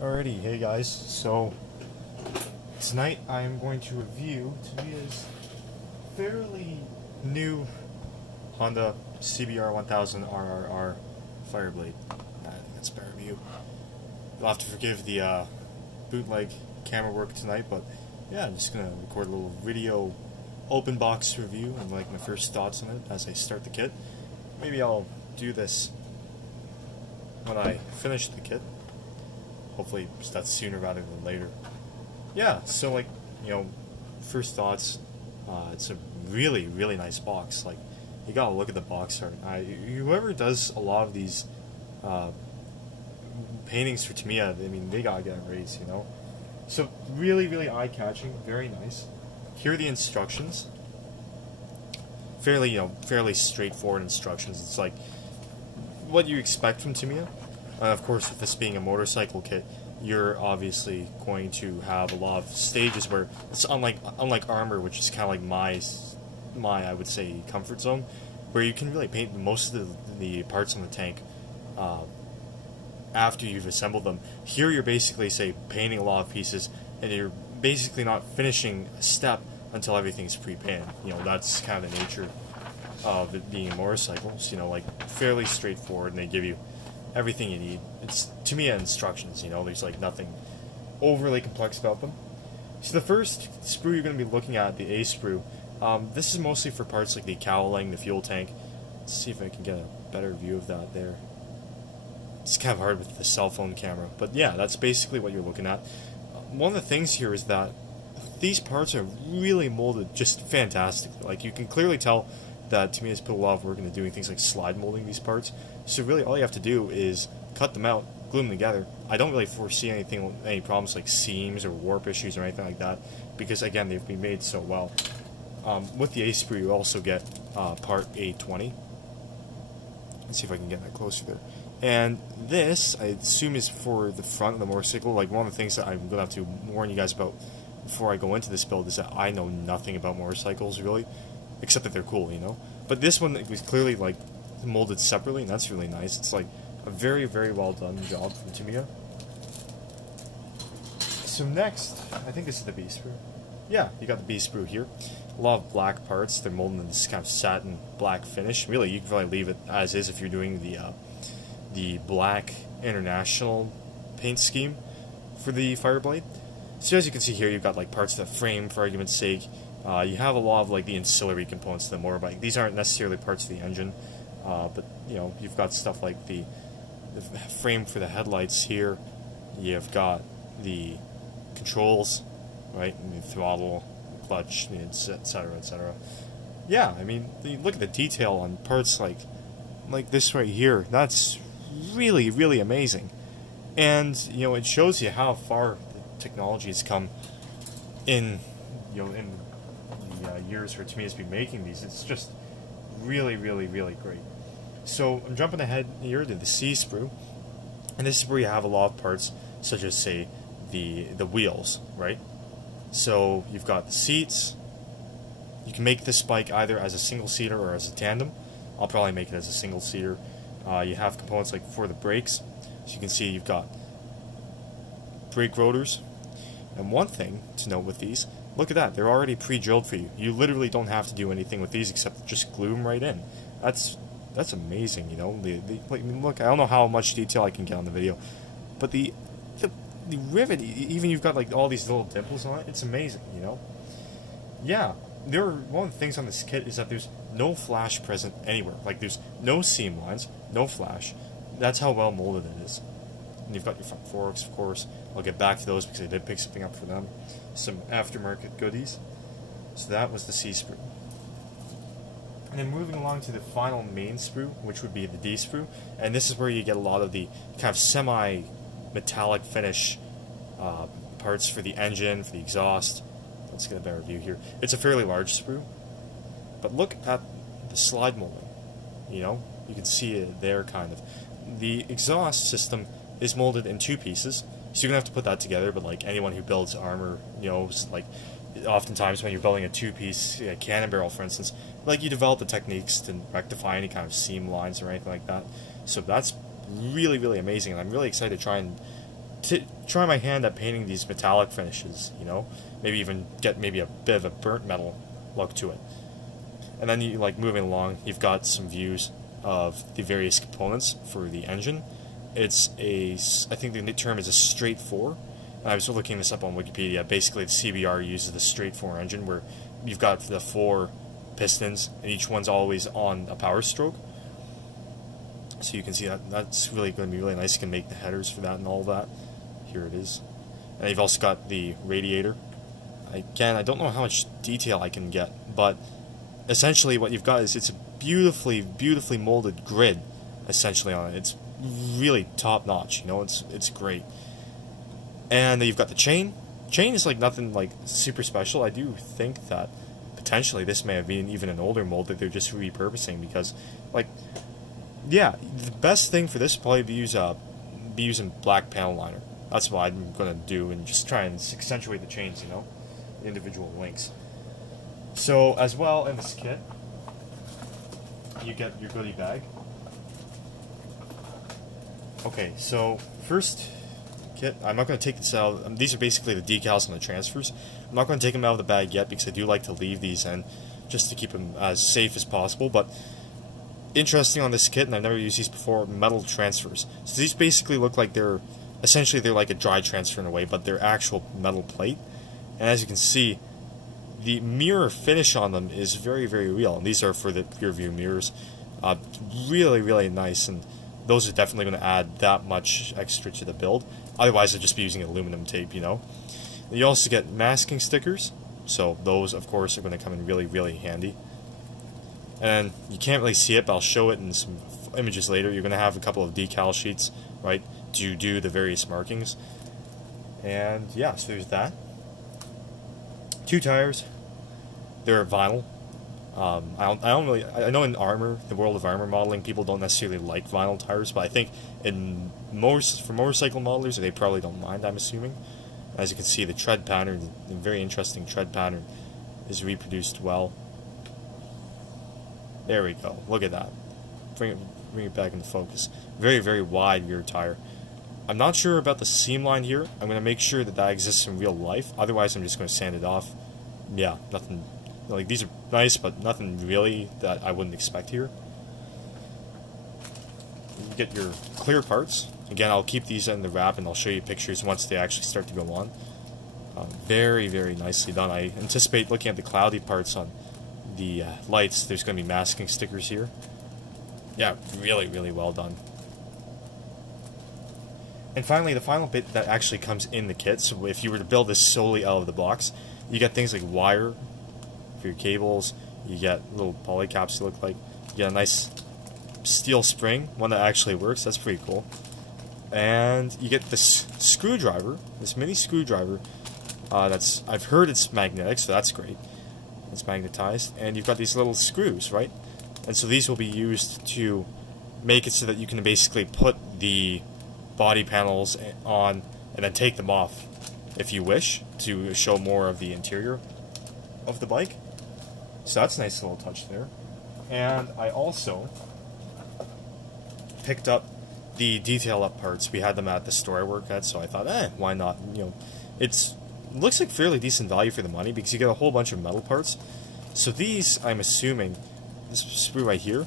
Alrighty, hey guys, so tonight I'm going to review Tamiya's fairly new Honda CBR1000RR-R Fireblade. I think that's a better review. You'll have to forgive the bootleg camera work tonight, but yeah, I'm just going to record a little video open box review and like my first thoughts on it as I start the kit. Maybe I'll do this when I finish the kit. Hopefully that's sooner rather than later. Yeah, so like, you know, first thoughts, it's a really, really nice box. Like, you gotta look at the box art. Whoever does a lot of these paintings for Tamiya, I mean, they gotta get a raise, you know? So, really, really eye-catching, very nice. Here are the instructions. Fairly straightforward instructions. It's like what you expect from Tamiya. Of course, with this being a motorcycle kit, you're obviously going to have a lot of stages where it's unlike armor, which is kind of like my I would say comfort zone, where you can really paint most of the parts on the tank after you've assembled them. Here, you're basically painting a lot of pieces, and you're basically not finishing a step until everything's pre-painted. You know, that's kind of the nature of it being motorcycles. You know, like fairly straightforward, and they give you everything you need. It's Tamiya instructions, you know, there's like nothing overly complex about them. So the first sprue you're going to be looking at, the A sprue, this is mostly for parts like the cowling, the fuel tank. Let's see if I can get a better view of that there. It's kind of hard with the cell phone camera, but yeah, that's basically what you're looking at. One of the things here is that these parts are really molded just fantastically. Like, you can clearly tell that Tamiya's put a lot of work into doing things like slide molding these parts. So really all you have to do is cut them out, glue them together. I don't really foresee any problems like seams or warp issues or anything like that, because again, they've been made so well. With the A sprue, you also get part A20. Let's see if I can get that closer there. And this, I assume, is for the front of the motorcycle. Like, one of the things that I'm going to have to warn you guys about before I go into this build is that I know nothing about motorcycles, really, except that they're cool, you know? But this one was clearly, like, molded separately, and that's really nice. It's, like, a very, very well done job from Tamiya. So next, I think this is the B sprue. Yeah, you got the B sprue here. A lot of black parts. They're molded in this kind of satin black finish. Really, you can probably leave it as is if you're doing the black international paint scheme for the Fireblade. So as you can see here, you've got like parts of the frame, for argument's sake. You have a lot of like the ancillary components to the motorbike. These aren't necessarily parts of the engine, but you know, you've got stuff like the frame for the headlights here. You've got the controls, right, and the throttle, clutch, etc., etc. Yeah, I mean, look at the detail on parts like this right here. That's really, really amazing, and you know, it shows you how far the technology has come in the years where Tamiya's been making these. It's just really, really, really great. So I'm jumping ahead here to the C sprue, and this is where you have a lot of parts, such as say the wheels, right? So you've got the seats. You can make this bike either as a single seater or as a tandem. I'll probably make it as a single seater. You have components like for the brakes. So you can see you've got brake rotors. And one thing to note with these, look at that, they're already pre-drilled for you. You literally don't have to do anything with these except just glue them right in. That's amazing, you know. Like, look, I don't know how much detail I can get on the video, but the rivet, even you've got like all these little dimples on it. It's amazing, you know. Yeah, one of the things on this kit is that there's no flash present anywhere. Like, there's no seam lines, no flash. That's how well molded it is. And you've got your front forks, of course. I'll get back to those because I did pick something up for them. Some aftermarket goodies. So that was the C sprue. And then moving along to the final main sprue, which would be the D sprue. And this is where you get a lot of the kind of semi-metallic finish parts for the engine, for the exhaust. Let's get a better view here. It's a fairly large sprue. But look at the slide molding. You know, you can see it there, kind of. The exhaust system is molded in two pieces, so you're gonna have to put that together. But like anyone who builds armor, you know, like oftentimes when you're building a two-piece cannon barrel, for instance, like, you develop the techniques to rectify any kind of seam lines or anything like that. So that's really, really amazing, and I'm really excited to try and try my hand at painting these metallic finishes, you know, maybe even get maybe a bit of a burnt metal look to it. And then you like moving along, you've got some views of the various components for the engine. It's a, I think the term is a straight 4. I was looking this up on Wikipedia. Basically, the CBR uses the straight 4 engine where you've got the 4 pistons and each one's always on a power stroke. So you can see that that's really going to be really nice. You can make the headers for that and all that. Here it is. And you've also got the radiator. Again, I don't know how much detail I can get, but essentially what you've got is it's a beautifully molded grid essentially on it. It's really top notch, you know, it's great. And then you've got the chain. Chain is like nothing like super special. I do think that potentially this may have been even an older mold that they're just repurposing because, like, yeah, the best thing for this would probably be using black panel liner. That's what I'm gonna do and just try and accentuate the chains, you know, individual links. So as well in this kit, you get your goodie bag. Okay, so first kit, I'm not going to take this out. These are basically the decals and the transfers. I'm not going to take them out of the bag yet because I do like to leave these in just to keep them as safe as possible. But interesting on this kit, and I've never used these before, metal transfers. So these basically look like they're like a dry transfer in a way, but they're actual metal plate. And as you can see, the mirror finish on them is very real. And these are for the rear view mirrors. Really nice, and those are definitely going to add that much extra to the build. Otherwise, I'd just be using aluminum tape, you know. You also get masking stickers, so those, of course, are going to come in really handy. And you can't really see it, but I'll show it in some images later. You're going to have a couple of decal sheets, right, to do the various markings. And yeah, so there's that. 2 tires. They're vinyl. I don't really. I know in the world of armor modeling, people don't necessarily like vinyl tires, but I think for motorcycle modelers, they probably don't mind. I'm assuming. As you can see, the tread pattern, the very interesting tread pattern, is reproduced well. There we go. Look at that. Bring it back into focus. Very wide rear tire. I'm not sure about the seam line here. I'm going to make sure that exists in real life. Otherwise, I'm just going to sand it off. Yeah, nothing. Like, these are nice, but nothing really that I wouldn't expect here. You get your clear parts. Again, I'll keep these in the wrap, and I'll show you pictures once they actually start to go on. Very nicely done. I anticipate looking at the cloudy parts on the lights. There's going to be masking stickers here. Yeah, really well done. And finally, the final bit that actually comes in the kit, so if you were to build this solely out of the box, you get things like wire for your cables, you get little poly caps to look like, you get a nice steel spring, one that actually works, that's pretty cool. And you get this screwdriver, this mini screwdriver, I've heard it's magnetic, so that's great. It's magnetized, and you've got these little screws, right? And so these will be used to make it so that you can basically put the body panels on and then take them off if you wish to show more of the interior of the bike. So that's a nice little touch there. And I also picked up the detail up parts. We had them at the store I work at, so I thought, why not? You know, it looks like fairly decent value for the money because you get a whole bunch of metal parts. So these, I'm assuming, this sprue right here,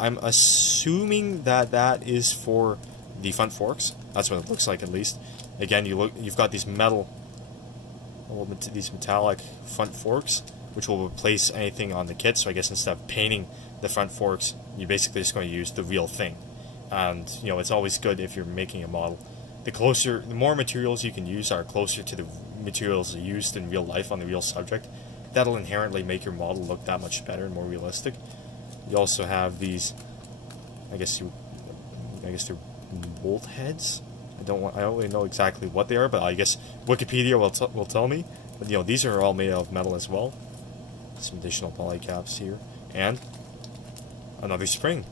I'm assuming that is for the front forks. That's what it looks like, at least. Again, you've got these metallic front forks, which will replace anything on the kit. So I guess instead of painting the front forks, you're basically just going to use the real thing. And you know, it's always good if you're making a model. The more materials you can use are closer to the materials used in real life on the real subject. That'll inherently make your model look that much better and more realistic. You also have these, I guess they're bolt heads. I don't really know exactly what they are, but I guess Wikipedia will tell me. But you know, these are all made out of metal as well. Some additional poly caps here, and another spring.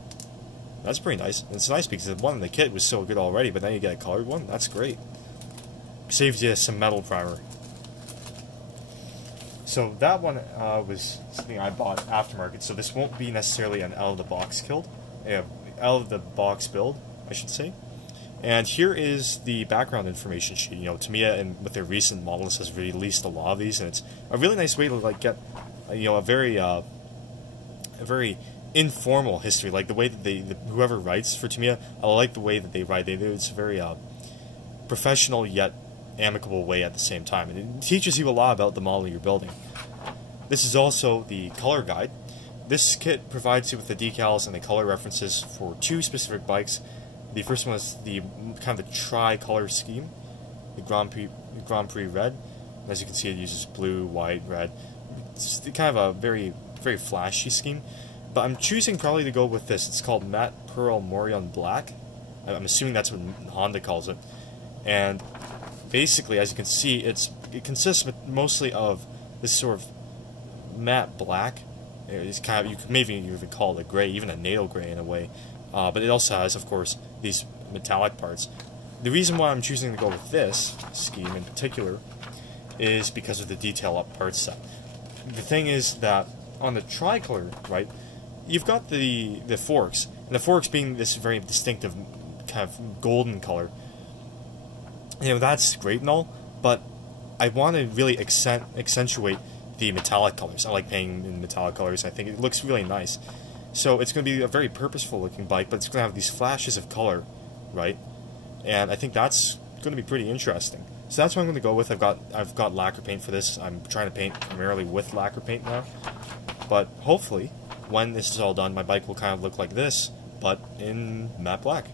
That's pretty nice. And it's nice because the one in the kit was so good already, but then you get a colored one. That's great. Saves you some metal primer. So that one was something I bought aftermarket. So this won't be necessarily an out of the box build, I should say. And here is the background information sheet. You know, Tamiya and with their recent models has released a lot of these, and it's a really nice way to like get, you know, a very informal history. Like the way that whoever writes for Tamiya, I like the way that they write. It's a very professional yet amicable way at the same time, and it teaches you a lot about the model you're building. This is also the color guide. This kit provides you with the decals and the color references for 2 specific bikes. The first one is the kind of the tri-color scheme, the Grand Prix Red. And as you can see, it uses blue, white, red. It's kind of a very flashy scheme. But I'm choosing probably to go with this. It's called Matte Pearl Morion Black. I'm assuming that's what Honda calls it. And basically, as you can see, it consists mostly of this sort of matte black. It's kind of, you could maybe even call it a gray, even a nail gray in a way. But it also has, of course, these metallic parts. The reason why I'm choosing to go with this scheme in particular is because of the detail up part set. The thing is that on the tricolor, right, you've got the forks, and the forks being this very distinctive kind of golden color. You know, that's great and all, but I want to really accentuate the metallic colors. I like painting in metallic colors. I think it looks really nice. So it's going to be a very purposeful looking bike, but it's going to have these flashes of color, right? And I think that's going to be pretty interesting. So that's what I'm going to go with. I've got lacquer paint for this. I'm trying to paint primarily with lacquer paint now. But hopefully, when this is all done, my bike will kind of look like this, but in matte black.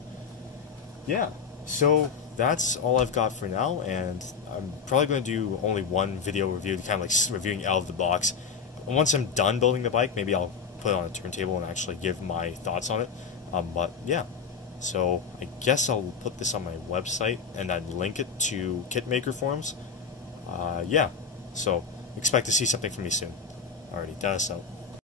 Yeah, so that's all I've got for now, and I'm probably going to do only one video review, kind of like reviewing out of the box. And once I'm done building the bike, maybe I'll put it on a turntable and actually give my thoughts on it. But yeah, so I guess I'll put this on my website and then link it to kitmaker forums. Yeah, so expect to see something from me soon. Alrighty, Dennis out.